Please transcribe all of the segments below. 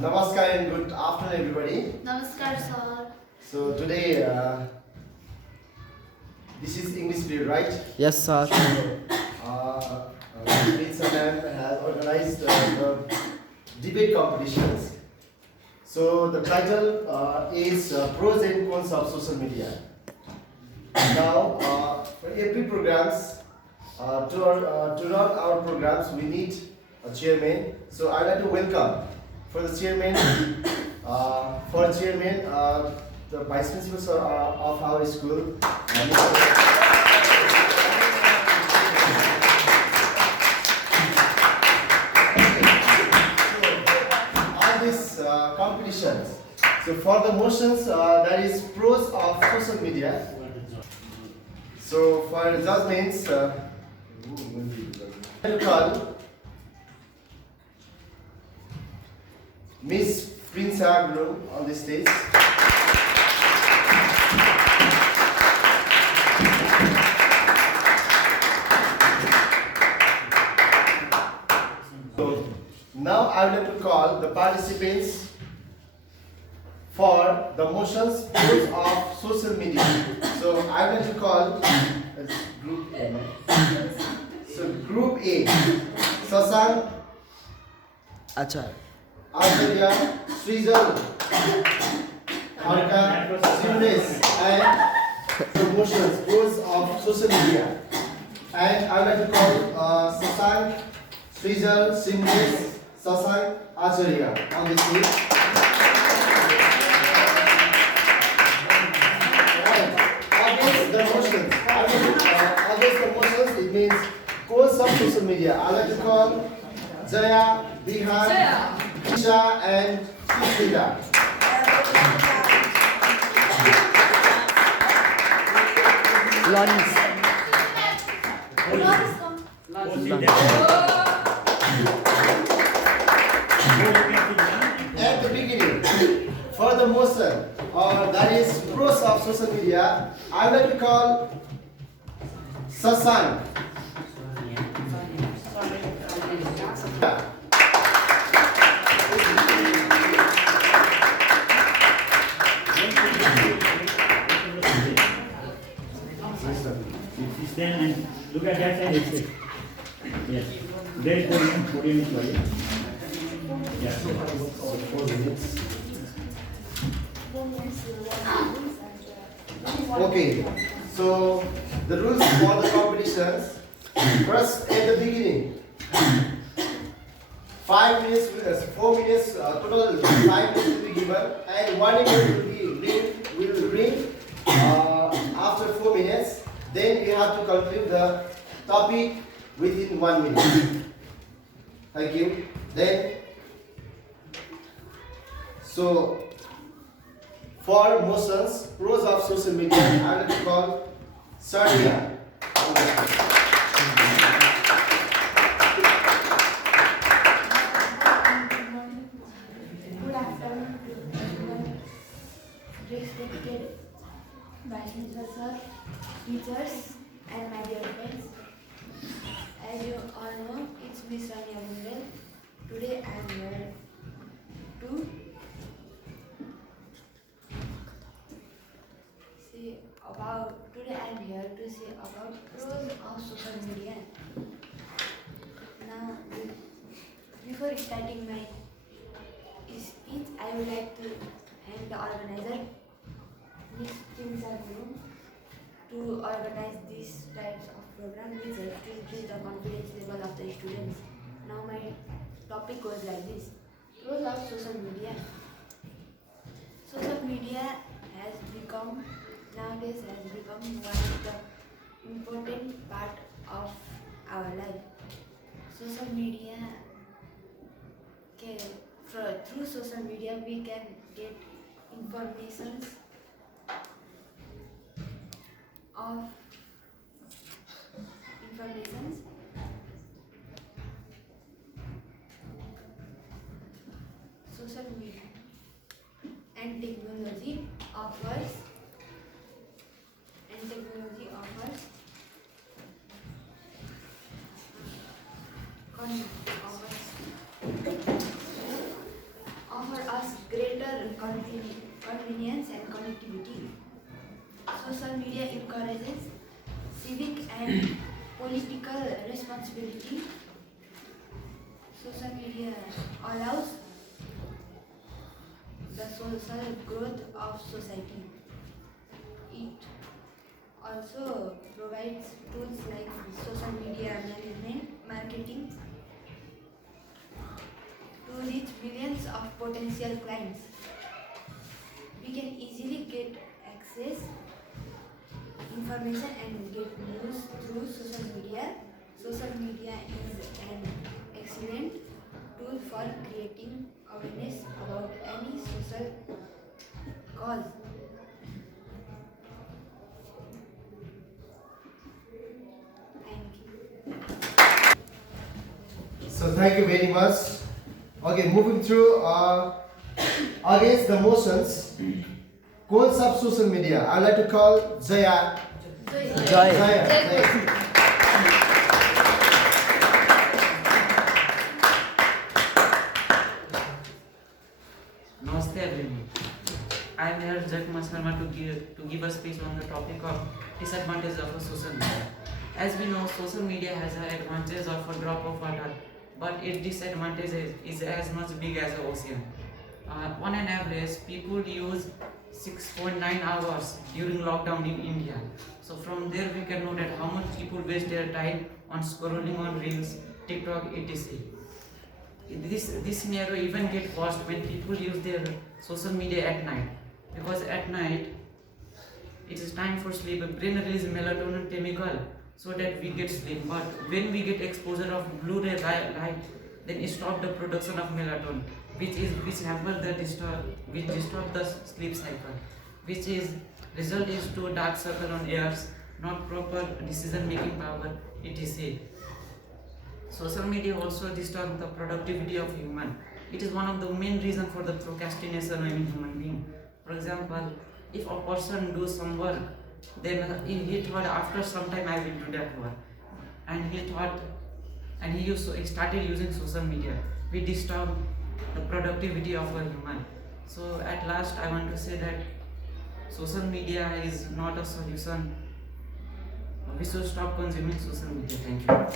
Namaskar and good afternoon, everybody. Namaskar, sir. So today, this is English period, right? Yes, sir. Prince ma'am has organized the debate competitions. So the title is Pros and Cons of Social Media. Now, for every programs, to run our programs, we need a chairman. So I'd like to welcome for the chairman, the vice principals of our school. All these competitions. So for the motions, that is pros of social media. So for judgments, I will call Miss Prince Agro on the stage. So now I would like to call the participants for the motions pros of social media. So I would like to call group A. So group A, Sasan, Achar. Arcadia, Srizal, Arka, Simnes, and promotions, pros of social media. And I would like to call Sasank, Srizal, Simnes, Sasank, Acharya on the stage. And against the motions, against the motions, it means cons of social media. I would like to call Jaya, Bihan, Isha and Srida. Lawrence. At the beginning, for the motion, or that is pros of social media, I would like to call Sasan. If you stand and look at that side, it's it. Yes. There is podium is valid. Yeah. 4 minutes. Okay, so the rules for the competitions. First, at the beginning, 5 minutes, 4 minutes, total 5 minutes will be given, and 1 minute will ring after 4 minutes. Then we have to conclude the topic within 1 minute. Thank you. Then, so for motions, pros of social media, I will call Sardia. Good afternoon to everyone. Respected vice principal sir, teachers, and my dear friends. As you all know, it's Miss Rania Bundel. Today I am here to say about. Today I am here to say about pros of social media. Now, before starting my speech, I would like to thank the organizer, Ms. Chinsa Guru, to organize these types of programs which help to increase the confidence level of the students. Now my topic goes like this. Pros of social media. Social media nowadays has become one of the important part of our life. Social media through social media we can get informations of social media and technology offers offers convenience and connectivity. Social media encourages civic and political responsibility. Social media allows the social growth of society. It also provides tools like social media management, marketing to reach millions of potential clients. We can easily get access information and get news through social media. Social media is an excellent tool for creating awareness about any social cause. Thank you. So thank you very much. Okay, moving through against the motions, cons of social media. I'd like to call Jaya. Joy. Jaya. Namaste everyone. I am here Jackma Sharma to give a speech on the topic of disadvantages of a social media. As we know, social media has an advantage of a drop of water, but its disadvantage is as much big as an ocean. On an average, people use 6.9 hours during lockdown in India. So from there we can know that how much people waste their time on scrolling on Reels, TikTok, etc. This scenario even get worse when people use their social media at night, because at night it is time for sleep. Brain releases melatonin chemical so that we get sleep. But when we get exposure of blue ray light, then it stop the production of melatonin, which hamper the disturb the sleep cycle, which is result is to a dark circle on ears, not proper decision making power, etc. Social media also disturbs the productivity of human. It is one of the main reasons for the procrastination in human being. For example, if a person do some work, then he thought after some time I will do that work, and he started using social media. We disturb the productivity of a human. So at last, I want to say that social media is not a solution. We should stop consuming social media. Thank you.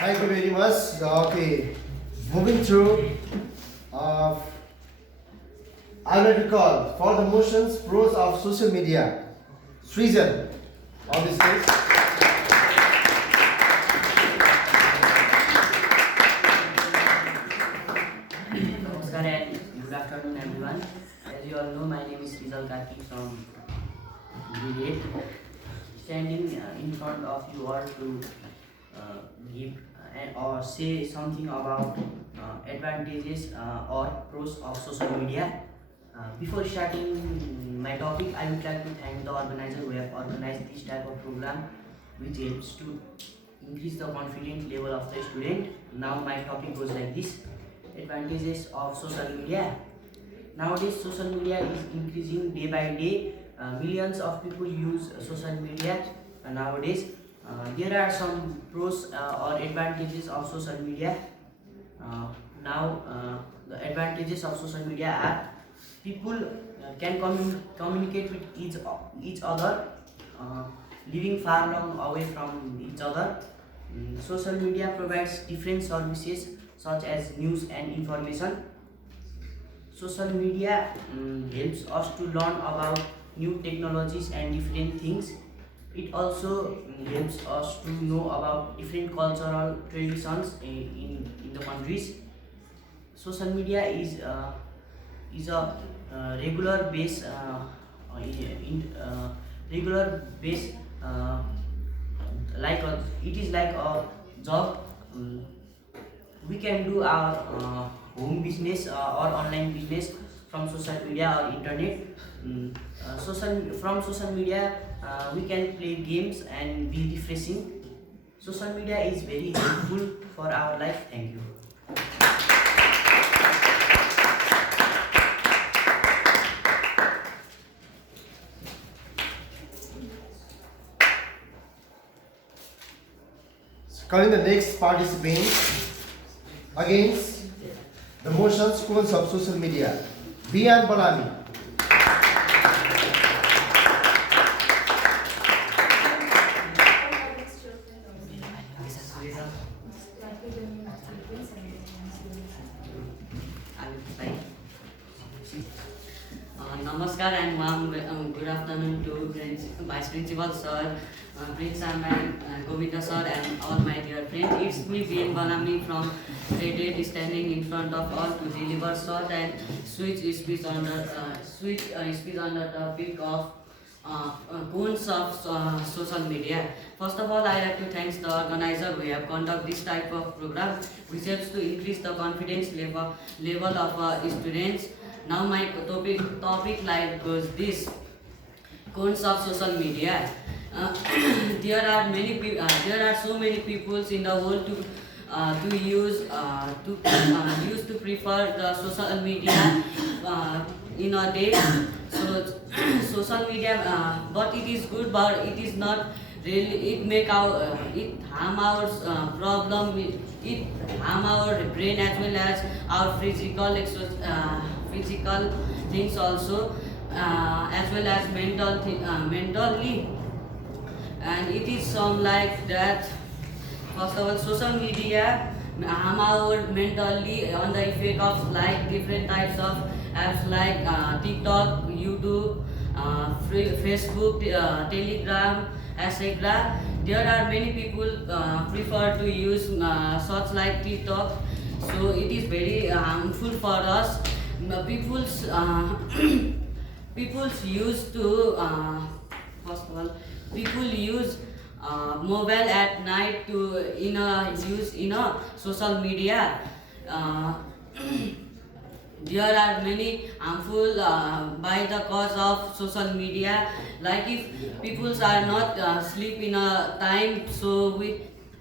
Thank you very much. Okay, moving through. I would like to call for the motions pros of social media. Srijan, on the stage. Namaskar and good afternoon everyone. As you all know, my name is Rizal Karki from grade 8. Standing in front of you all to give or say something about advantages or pros of social media. Before starting my topic, I would like to thank the organizer who have organized this type of program, which helps to increase the confidence level of the student. Now my topic goes like this: advantages of social media. Nowadays, social media is increasing day by day. Millions of people use social media nowadays. There are some pros or advantages of social media. The advantages of social media are people can communicate with each other, living far long away from each other. Social media provides different services such as news and information. Social media helps us to learn about new technologies and different things. It also helps us to know about different cultural traditions in the countries. Social media is a regular base it is like a job. We can do our home business or online business from social media or internet. From social media we can play games and be refreshing. Social media is very helpful for our life. Thank you. Calling the next participant against the motions cons of social media. Bian Balami. Namaskar and warm good afternoon to Vice Principal Sir, Prince and Govinda Sir and all my dear friends. It's me B.N. Balami from grade 8 standing in front of all to deliver short and sweet speech on the topic of cons of social media. First of all, I like to thank the organizer who have conducted this type of program, which helps to increase the confidence level of students. Now my topic like goes this: cons of social media. There are so many people in the world to use to prefer the social media in a day. So social media, but it is good, but it is not really. It harm our problem. It harm our brain as well as our physical things also, as well as mentally, and it is some like that. First of all, social media harm our mentally on the effect of like different types of apps like TikTok, YouTube, Facebook, Telegram, etc. There are many people prefer to use such like TikTok, so it is very harmful for us. People's used to first of all, people use mobile at night to use social media. There are many harmful by the cause of social media. Like if people are not sleep in a time, so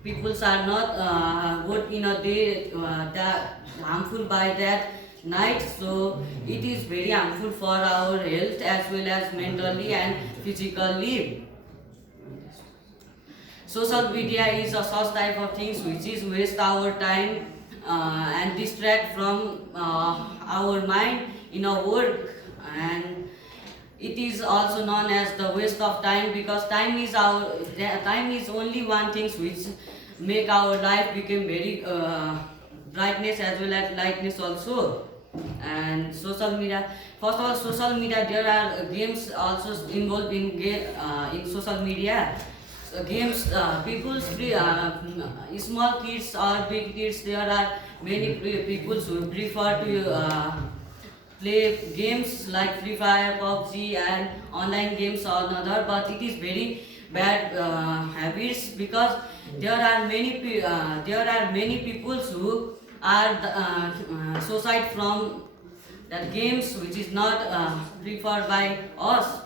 people are not work in a day, that harmful by that night. So it is very harmful for our health as well as mentally and physically. Social media is a such type of things which is waste our time and distract from our mind in our work, and it is also known as the waste of time, because time is only one thing which make our life become very brightness as well as lightness also. And social media, first of all, social media, there are games also involved in social media. Games, small kids or big kids, there are many people who prefer to play games like Free Fire, PUBG and online games or another, but it is very bad habits, because there are many people who are suicide from that games which is not preferred by us,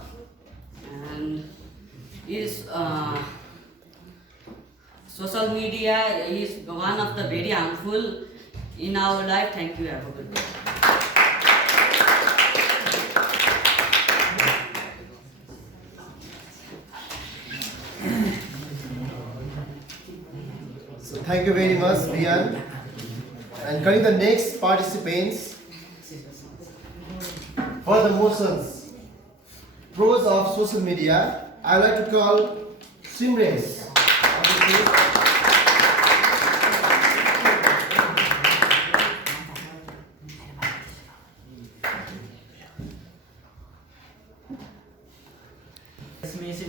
and is social media is one of the very harmful in our life. Thank you. Have a good day. So thank you very much, Bian. And coming the next participants for the motions pros of social media, I would like to call Simrace.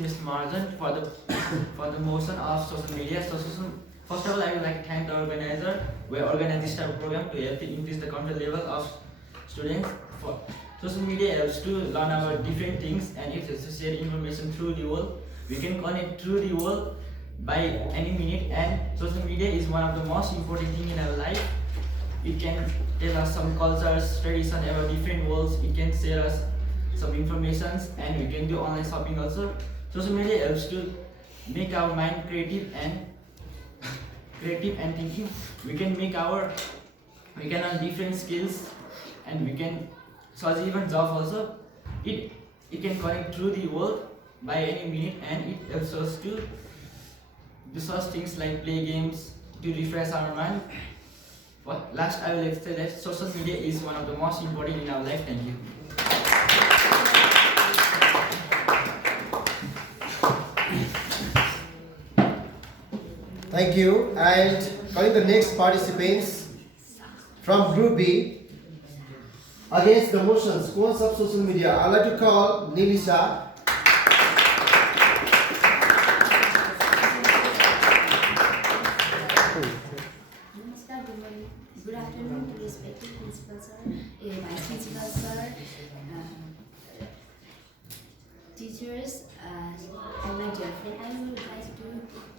Mr. Marjan for the motion of social media. So first of all, I would like to thank the organizer who organized this type of program to help increase the confidence level of students. For social media helps to learn about different things, and it helps to share information through the world. We can connect through the world by any minute, and social media is one of the most important thing in our life. It can tell us some cultures, tradition about different worlds. It can share us some informations, and we can do online shopping also. Social media helps to make our mind creative and thinking. We can learn different skills, and we can search even job also. It can connect through the world by any minute, and it helps us to do such things like play games to refresh our mind. But last, I will say that social media is one of the most important in our life. Thank you. Thank you. And calling the next participants from Group B, against the motions, cons of social media, I'd like to call Nilisha. Namaskar, good afternoon to respected principal sir, vice principal sir, teachers, and my dear friend. I would like to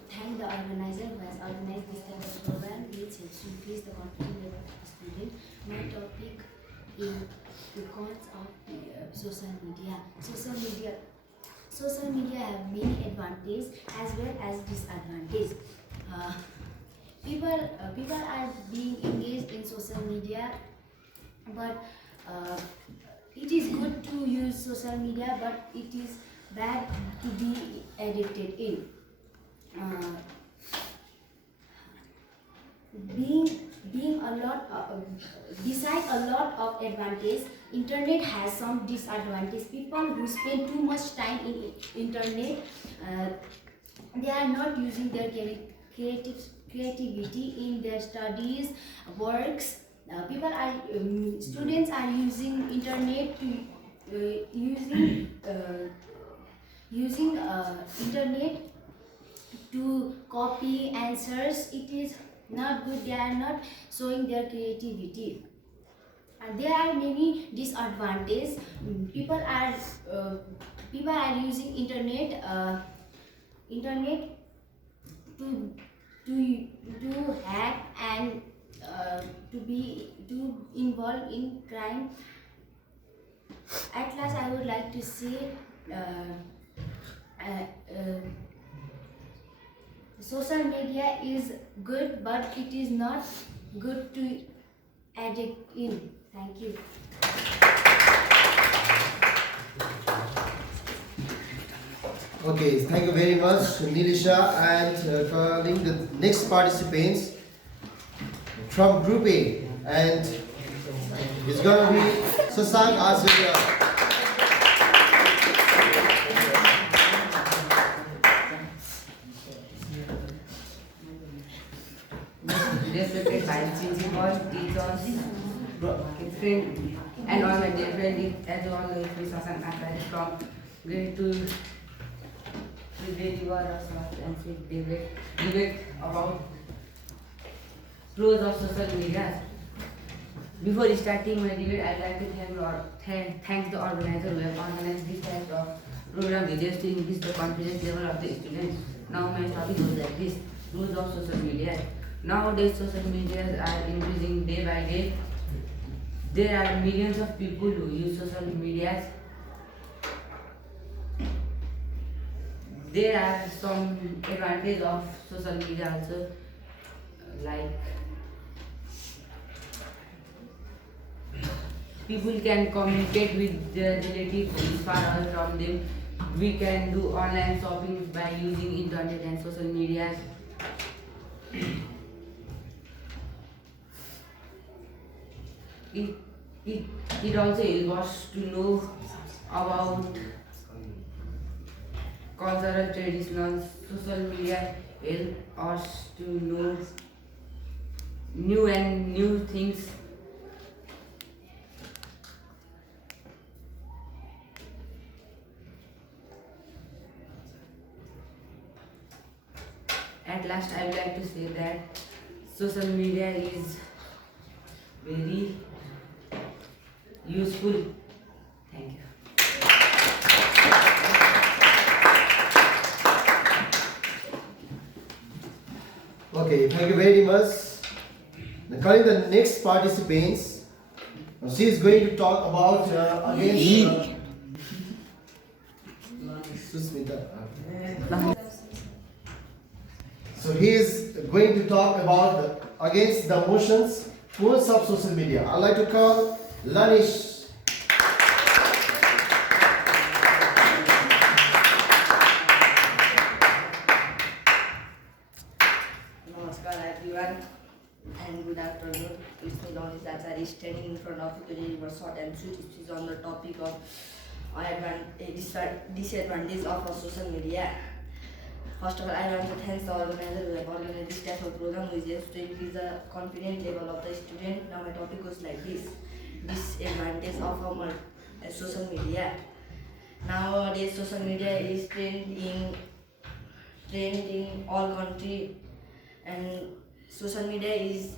thank the organizer who has organized this type of program, which helps to increase the confidence level of the student. My topic is the cons of social media. Social media have many advantages as well as disadvantages. People are being engaged in social media, but it is good to use social media, but it is bad to be addicted in. Being a lot beside a lot of advantage, internet has some disadvantage. People who spend too much time in internet, they are not using their creativity in their studies, works. Students are using internet to using internet to copy answers. It is not good. They are not showing their creativity. And there are many disadvantages. People are using internet to hack and to involve in crime. At last, I would like to say social media is good, but it is not good to addict in. Thank you. Okay, thank you very much, Nilisha. And calling the next participants from Group A, and it's gonna be Sasank Azria. Respected vice principal, teachers, friend, and all my dear friends, as you all know, it's Sasank Azria from grade 2. Today you are and say debate about pros of social media. Before starting my debate, I'd like to thank the organizer who have organized this type of program videos to increase the confidence level of the students. Now my topic goes like this: pros of social media. Nowadays, social media are increasing day by day. There are millions of people who use social media. There are some advantages of social media also, like people can communicate with their relatives far away from them. We can do online shopping by using internet and social media. It also helps us to know about cultural traditional. Social media help us to know new things. At last, I would like to say that social media is very useful. Thank you. Okay, thank you very much. Now, calling the next participants, she is going to talk about against. Susmita. So he is going to talk about against the motions, cons of social media. I'd like to call Lanish. afternoon. It's me, Donis Achari, standing in front of you to deliver short and sweet speech on the topic of disadvantage of social media. First of all, I want to thank the organizer who have organized this type of program, which is to increase the confidence level of the student. Now my topic goes like this: disadvantage of our social media. Nowadays, social media is trend in all country, and social media is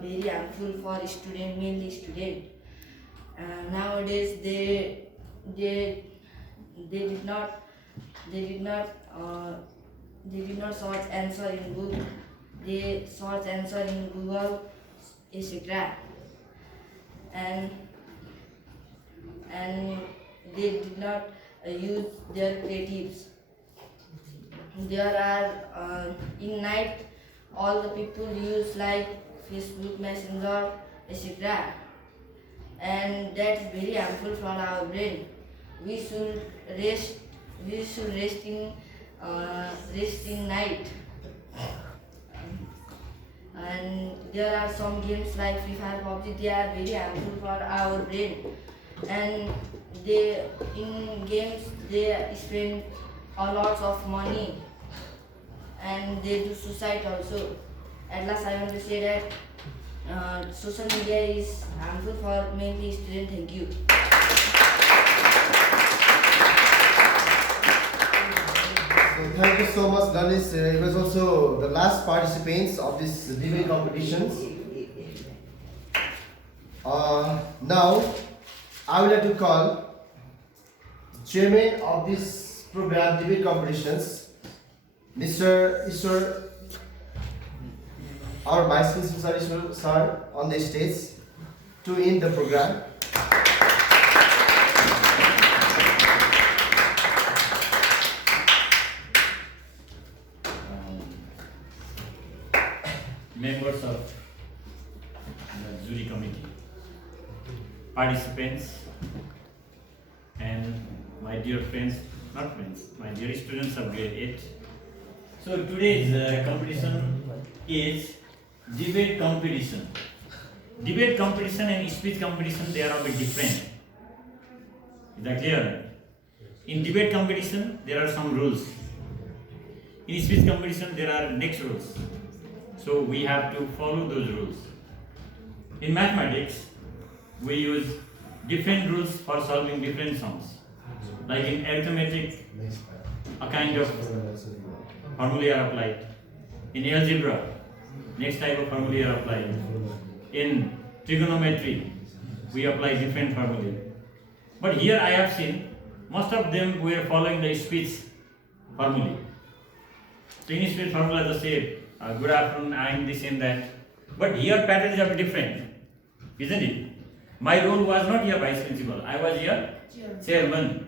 very harmful for student, mainly student. Nowadays, they did not search answer in book. They search answer in Google, etc. And they did not use their creatives. There are in night all the people use like Facebook Messenger, etc. And that's very harmful for our brain. We should rest. We should rest in night. And there are some games like Free Fire, PUBG. They are very harmful for our brain. And they in games they spend a lot of money, and they do suicide also. At last, I want to say that social media is harmful for mainly students. Thank you. So thank you so much, Danis. It was also the last participants of this debate competitions. Now, I would like to call chairman of this program debate competitions, Mr. Ishwar, our Vice Principal Ishwar sir, on the stage to end the program. Members of the jury committee, participants, and my dear friends, not friends, my dear students of grade 8. So today's competition is debate competition. Debate competition and speech competition, they are a bit different. Is that clear? In debate competition, there are some rules. In speech competition, there are next rules. So we have to follow those rules. In mathematics, we use different rules for solving different sums. Like in arithmetic, a kind of formulae are applied. In algebra, next type of formulae are applied. In trigonometry, we apply different formulae. But here I have seen most of them were following the speech formulae. So in speech formula, just say, good afternoon, I am this and that. But here patterns are different, isn't it? My role was not here vice principal, I was here chairman.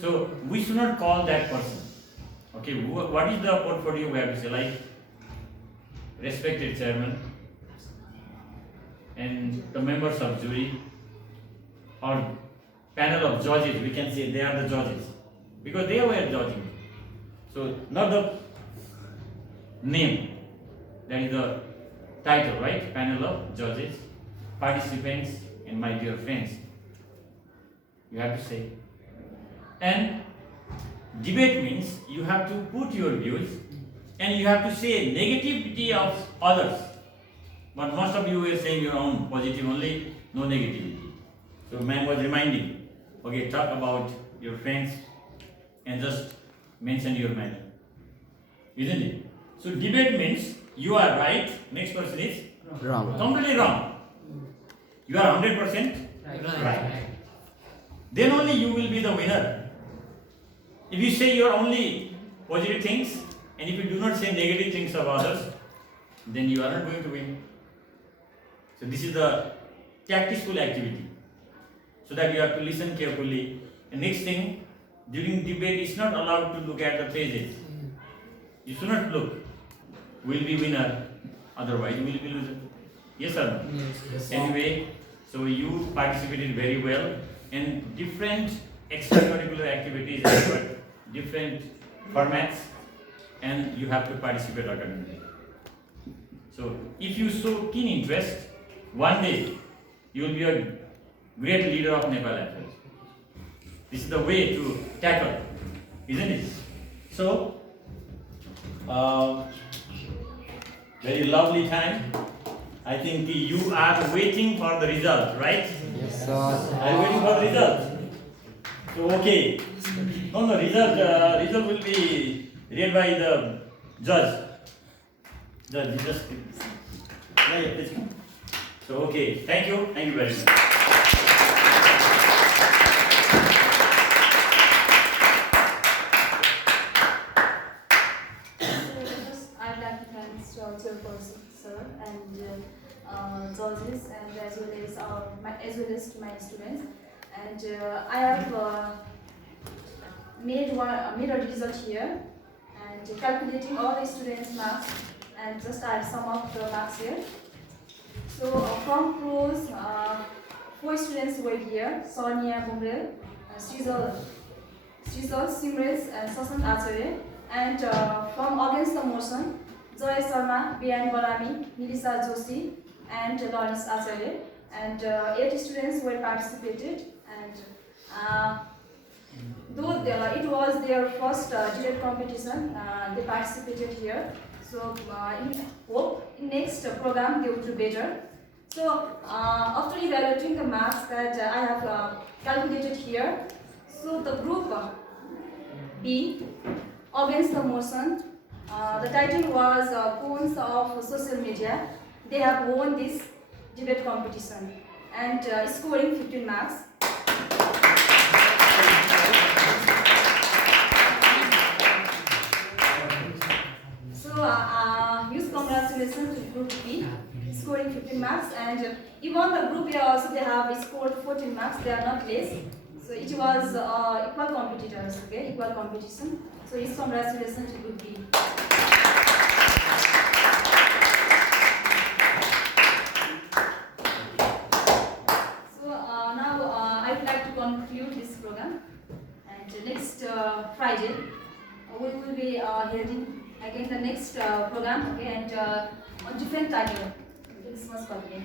So we should not call that person. Okay, what is the portfolio we have to say? Like, respected chairman and the members of jury or panel of judges, we can say they are the judges because they were judging. So not the name, that is the title, right? Panel of judges, participants, and my dear friends. You have to say. And debate means you have to put your views and you have to say negativity of others. But most of you were saying your own positive only, no negativity. So ma'am was reminding, okay, talk about your friends and just mention your man. Isn't it? So debate means you are right, next person is Wrong. completely wrong. You are 100% right. Then only you will be the winner. If you say your only positive things and if you do not say negative things of others, then you are not going to win. So this is the tactful activity. So that you have to listen carefully. And next thing, during debate, it's not allowed to look at the pages. You should not look. Will be winner, otherwise you will be loser. Yes or no? Yes. Anyway, so you participated very well in different extracurricular activities and different formats, and you have to participate accordingly. So if you show keen interest, one day you will be a great leader of Nepal Affairs. This is the way to tackle, isn't it? So, very lovely time. I think you are waiting for the result, right? Yes, sir. Are you waiting for the result? So, okay. No, result will be read by the judge. Judge, just yeah, please come. So, okay, thank you very much. I'd like to thank our chairperson, sir, and judges, and as well as to my students. And I have made a result here, and calculating all the students' marks, and just I have sum of the marks here. So from pros, 4 students were here: Sonia Bumrel, Srizal Simrez, and Sasant Acharya. And from against the motion, Joy Sharma, Bian Barami, Nilisa Joshi, and Lawrence Acharya. And 8 students were participated. And though it was their first debate competition, they participated here. So in next program they will do better. So after evaluating the marks that I have calculated here, so the group B, against the motion, the title was Cons of Social Media. They have won this debate competition and scoring 15 marks. So huge congratulations to group B, scoring 15 marks, and even the group A also they have scored 14 marks. They are not less. So it was equal competitors, okay, equal competition. So huge congratulations to group B. So now I would like to conclude this program, and next Friday we will be holding again the next program, okay, and on different title. Christmas party.